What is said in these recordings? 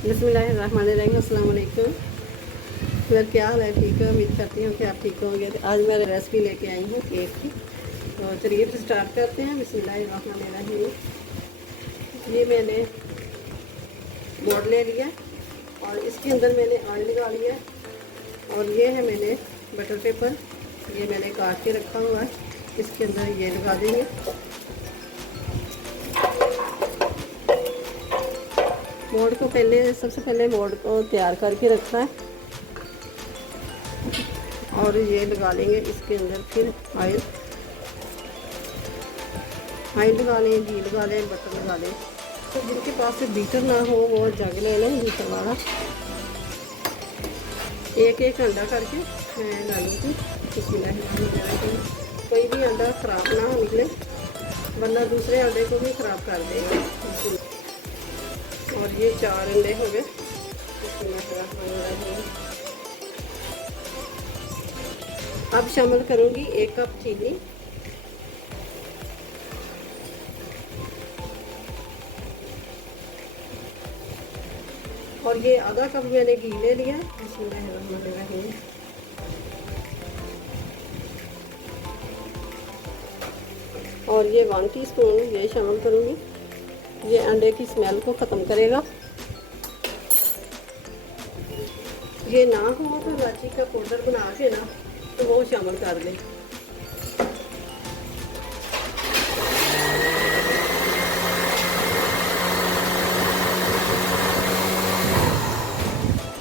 बिस्मिल्लाहिर्रहमानिर्रहीम। अस्सलाम वालेकुम। फिर क्या हाल है? ठीक है, उम्मीद करती हूँ कि आप ठीक होंगे। तो आज मैं रेसिपी लेके आई हूँ केक की। तो चलिए फिर स्टार्ट करते हैं। बिस्मिल्लाहिर्रहमानिर्रहीम। ये मैंने बोर्ड ले लिया और इसके अंदर मैंने ऑयल लगा लिया और ये है मैंने बटर पेपर, ये मैंने काट के रखा हुआ है। इसके अंदर ये लगा देंगे। मोड को सबसे पहले मोड को तैयार करके रखना है और ये लगा लेंगे इसके अंदर। फिर ऑयल लगा लें, घी लगा लें, बटर लगा लें। तो जिनके पास बीटर ना हो वो जग ले लें बीटर वाला। एक एक अंडा करके मैं डालूँगी। कोई भी अंडा ख़राब ना निकले वरना दूसरे अंडे को भी ख़राब कर देगा। और ये 4 अंडे हो गए। अब शामिल करूँगी 1 कप चीनी। और ये आधा कप मैंने घी ले लिया। बिस्मिल्लाहिर्रहमानिर्रहीम। और ये 1 टीस्पून ये शामिल करूँगी। ये अंडे की स्मेल को ख़त्म करेगा। ये ना हो तो इलायची का पाउडर बना के ना तो वो शामिल कर दें।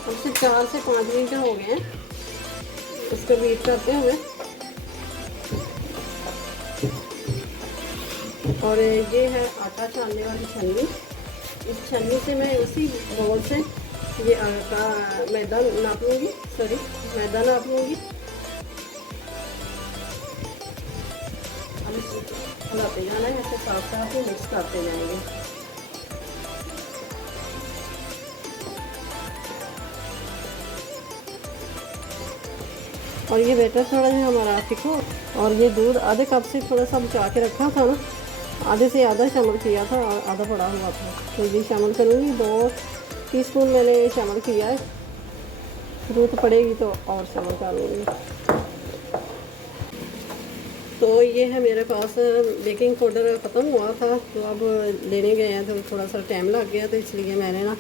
उससे 4 से 5 मिनट हो गए हैं उसको बीट करते हुए। और ये है आटा छानने वाली छन्नी। इस छन्नी से मैं उसी बोल से ये आटा मैदा नाप लूँगी। मैदा नाप लूँगी। हम इसे हिलाते जाना है, ऐसे साथ साथ ही मिक्स करते जाएंगे। और ये बैटर थोड़ा सा हमारा थिक हो। और ये दूध आधे कप से थोड़ा सा बचा के रखा था ना, आधे से आधा शामिल किया था और आधा पड़ा हुआ था, तो ये शामिल करूँगी। 2 टीस्पून मैंने शामिल किया है। जरूरत पड़ेगी तो और शामिल कर लूँगी। तो ये है मेरे पास बेकिंग पाउडर ख़त्म हुआ था तो अब लेने गए हैं तो थोड़ा सा टाइम लग गया, तो इसलिए मैंने ना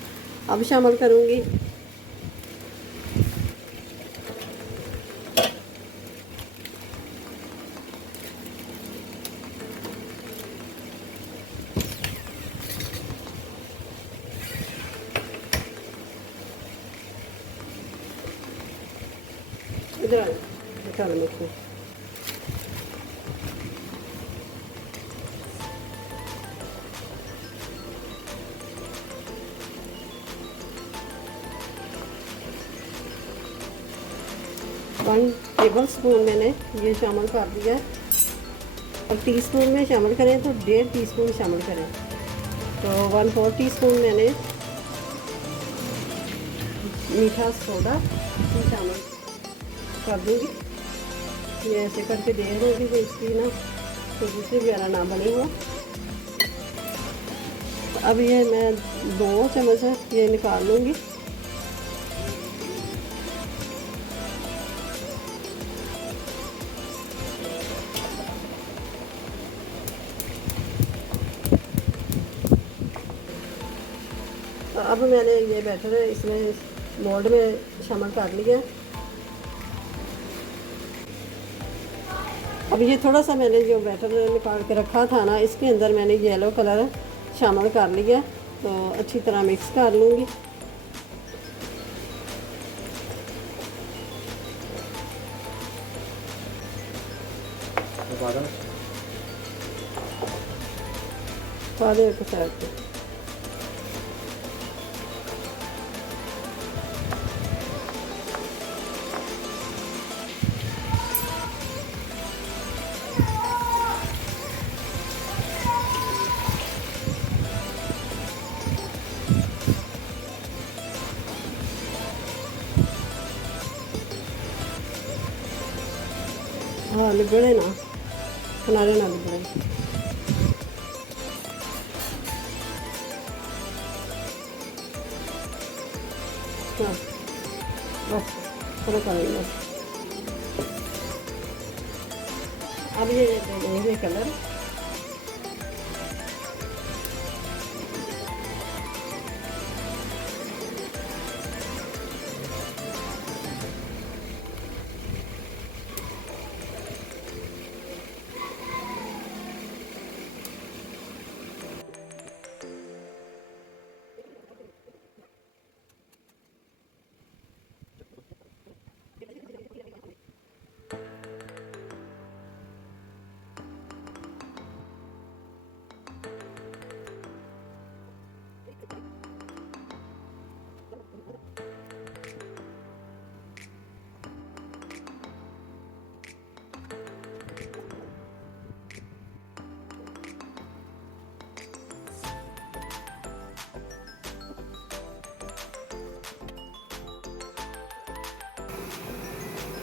अब शामिल करूँगी। इधर निकाल लेते हैं। वन टेबल स्पून मैंने ये शामिल कर दिया है। और टीस्पून में शामिल करें तो 1.5 टीस्पून शामिल करें। तो 1/4 टीस्पून मैंने मीठा सोडा शामिल कर दूँगी। ये ऐसे करके दे दूँगी तो इसकी ना तो दूसरी वगैरह ना बनी हो। अब ये मैं 2 चम्मच ये निकाल लूँगी। तो अब मैंने ये बैटर इसमें मोल्ड में शामिल कर लिया। अब ये थोड़ा सा मैंने जो बैटर निकाल के रखा था ना, इसके अंदर मैंने येलो कलर शामिल कर लिया। तो अच्छी तरह मिक्स कर लूँगी। सारे एक साइड पे हाँ लिबड़े ना किनारे ना लिबड़े। हाँ बस थोड़ा करेंगे। अब ये दे देंगे कलर।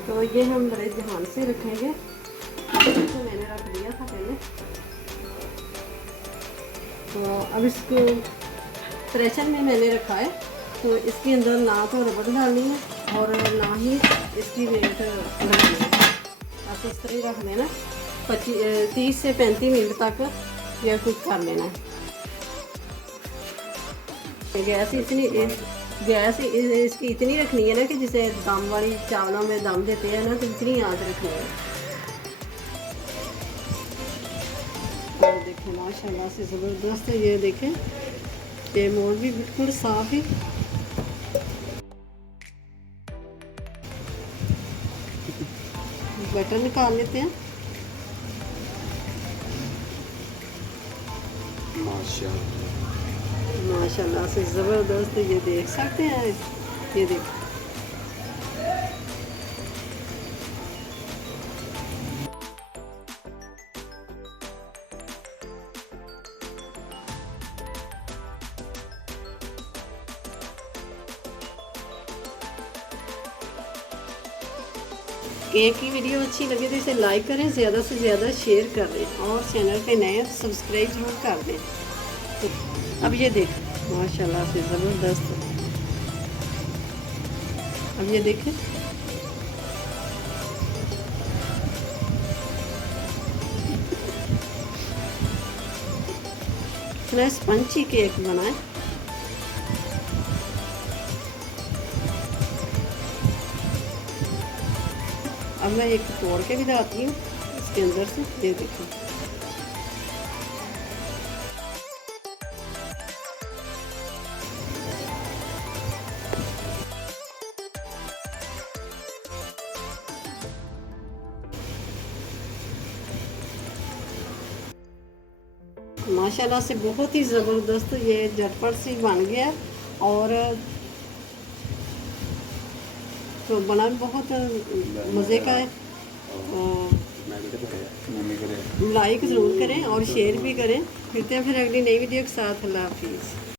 तो ये हम बड़े ध्यान से रखेंगे, तो मैंने रख दिया था पहले। तो अब इसको प्रेशर में मैंने रखा है, तो इसके अंदर ना तो रबड़ डालनी है और ना ही इसकी वेट लगानी है। बस इस तरह रख देना, 30 से 35 मिनट तक यह कुक कर लेना है। गैस इसकी इतनी रखनी है ना कि जैसे दम वाली चावलों में दम देते हैं ना, तो इतनी आंच रखनी है। और देखें माशाल्लाह से ज़बरदस्त है। ये देखें ये मोड़ भी बिल्कुल साफ है। बटर निकाल लेते हैं। माशाल्लाह से ज़बरदस्त, ये देख सकते हैं। ये देख केक की वीडियो अच्छी लगे तो इसे लाइक करें, ज़्यादा से ज़्यादा शेयर कर दें और चैनल पे नए तो सब्सक्राइब जरूर कर दें। तो अब ये देख माशाल्लाह से ज़बरदस्त। अब ये देखें इतना स्पंजी केक बना है। अब मैं एक तोड़ के भी दिखाती हूँ इसके अंदर से। ये देखो माशाल्लाह से बहुत ही ज़बरदस्त ये झटपट से बन गया और तो बना भी बहुत मज़े का है। लाइक ज़रूर करें और शेयर भी करें। फिरते हैं फिर अगली नई वीडियो के साथ। अल्लाह हाफिज़।